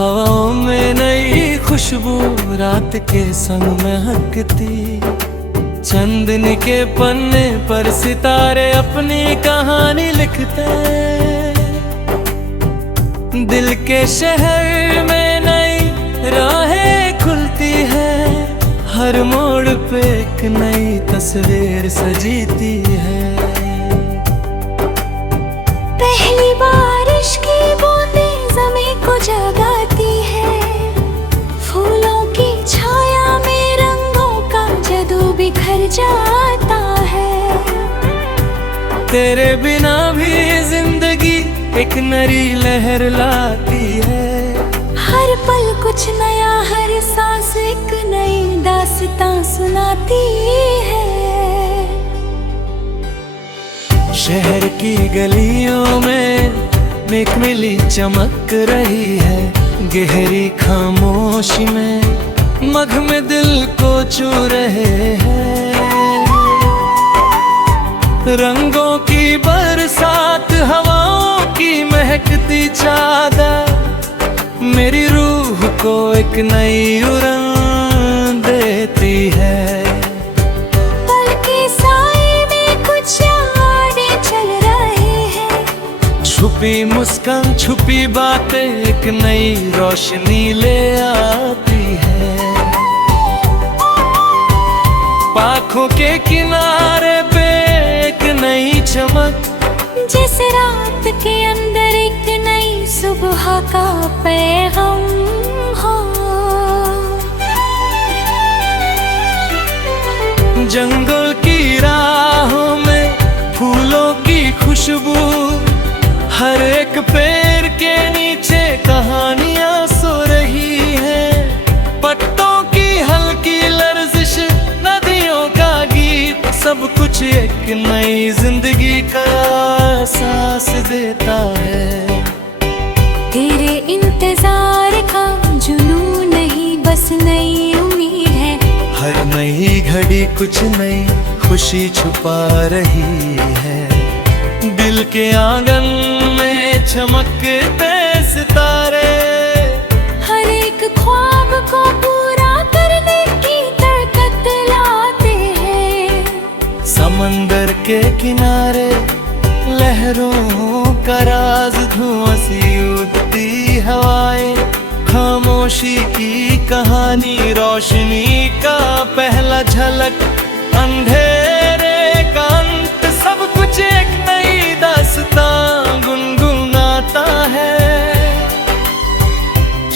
हवाओं में नई खुशबू रात के संग महकती, चांदनी के पन्ने पर सितारे अपनी कहानी लिखते। दिल के शहर में नई राहें खुलती है, हर मोड़ पे एक नई तस्वीर सजीती है। पहली बारिश की बूंदें ज़मीं को जगाती है, फूलों की छाया में रंगों का जादू बिखर जाता है। तेरे बिना भी जिंदगी एक नई लहर लाती है, हर पल कुछ नया, हर सांस एक नई दास्तां सुनाती है। शहर की गलियों में एक मिली चमक रही है, गहरी खामोशी में मघ में दिल को छू रहे हैं। रंगों की बरसात, हवाओं की महकती चादर मेरी रूह को एक नई उड़ान देती है। पल के साए में कुछ यादें चल रहे हैं, छुपी मुस्कान, छुपी बातें एक नई रोशनी ले आती है। आँखों के किनारे पे एक नई चमक, जैसे रात के अंदर एक नई सुबह का पैगाम हो। जंगल की राहों में फूलों की खुशबू, हर एक पेड़ के नीचे कहानियां सो रही हैं। पत्तों की हल्की लर्जिश, नदियों का गीत, सब कुछ एक नई जिंदगी का एहसास देता है। तेरे इंतजार का जुनून नहीं, बस नई उम्मीद है। हर नई घड़ी कुछ नई खुशी छुपा रही है। दिल के आंगन में चमकते सितारे, हर एक ख्वाब को पूरा करने की ताकत लाते हैं। समंदर के किनारे लहरों का राज, धुआं सी उड़ती हवाएं, खामोशी की कहानी, रोशनी का पहला झलक, अंधेरे का अंत, सब कुछ एक नई दास्तां गुनगुनाता है।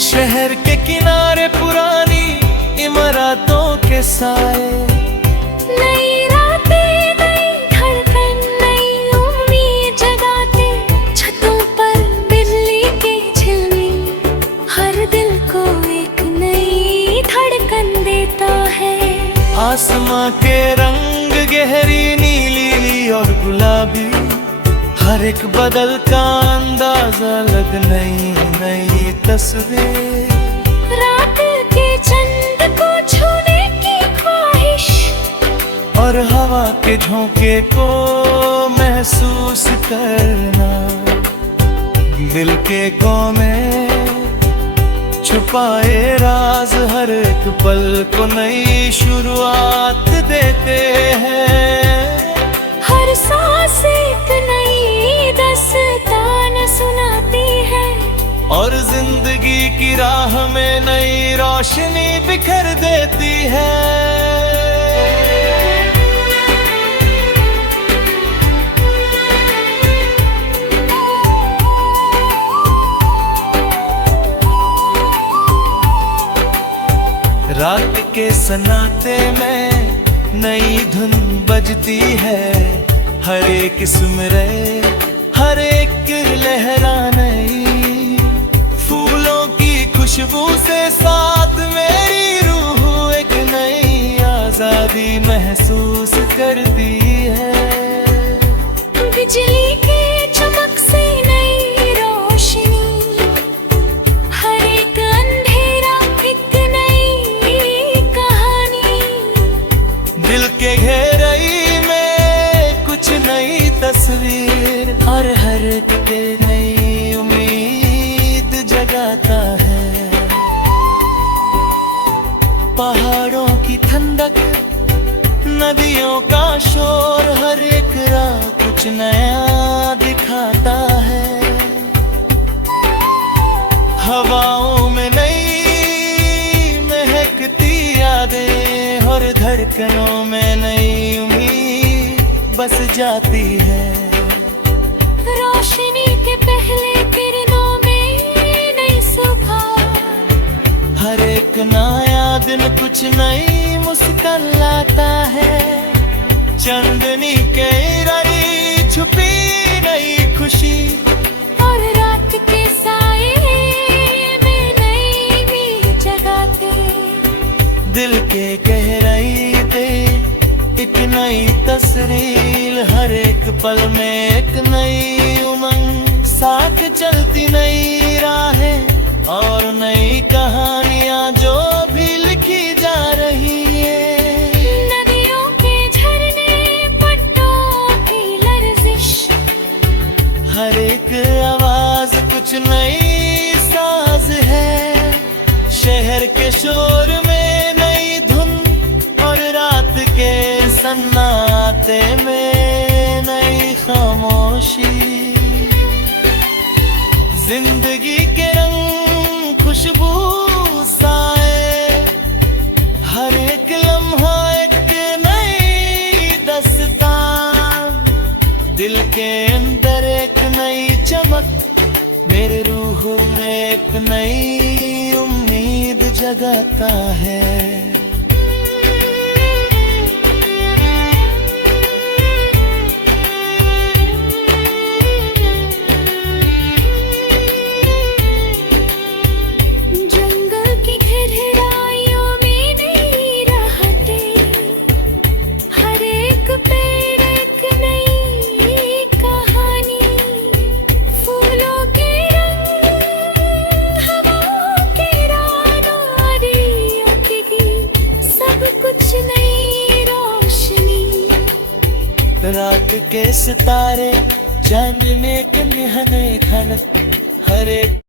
शहर के किनारे पुरानी इमारतों के साए, नई रातें, नई धड़कन, नई उम्मीद जगाते। छतों पर बिजली की झिलमिल हर दिल को एक नई धड़कन देता है। आसमां के रंग गहरी नीली और गुलाबी, हर एक बदल का अंदाजा लग नई नई तस्वीर। रात के चंद को छूने की ख्वाहिश, और हवा के झोंके को महसूस करना, दिल के कोने में छुपाए राज हर एक पल को नई शुरुआत देते हैं। हर सांस एक नई दास्तान सुनाती है, और जिंदगी की राह में नई रोशनी बिखर देती है। रात के सन्नाटे में नई धुन बजती है, हर एक सुमरे, हर एक लहरा नई, फूलों की खुशबू से साथ मेरी रूह एक नई आजादी महसूस करती है। बिजली के चमक से नई रोशनी, हर एक अंधेरा एक नई कहानी। दिल के गहराई में कुछ नई तस्वीर, और हर एक नई उम्मीद जगाता है। कुछ नया दिखाता है। हवाओं में नई महकती यादें और धड़कनों में नई उम्मीद बस जाती है। रोशनी के पहले किरणों में नई सुबह, हर एक नया दिन कुछ नई मुस्कान लाता है। चांदनी के रई छुपी नई खुशी और रात के साए में नई भी जगाते। दिल के गहराई पे एक नई तस्वीर, हर एक पल में एक नई उमंग, साथ चलती नई राहें और नई कहानियां जो भी लिखी जा रही है। नदियों के झरने, पत्तों की लर्जिश, हर एक आवाज कुछ नई साज है। शहर के शोर में नई धुन और रात के सन्नाटे में नई खामोशी। जिंदगी के रंग खुशबू साए, हर एक लम्हा एक नई दस्तान। दिल के अंदर एक नई चमक, मेरे रूह में एक नई उम्मीद जगाता है। जंगल की गहराइयों में नई राहतें, हर एक पेड़ एक नई कहानी। फूलों के रंग, हवाओं के रानों, नदियों के गीत, सब कुछ नई रोशनी। रात के सितारे चांद में एक नए खनक, हर एक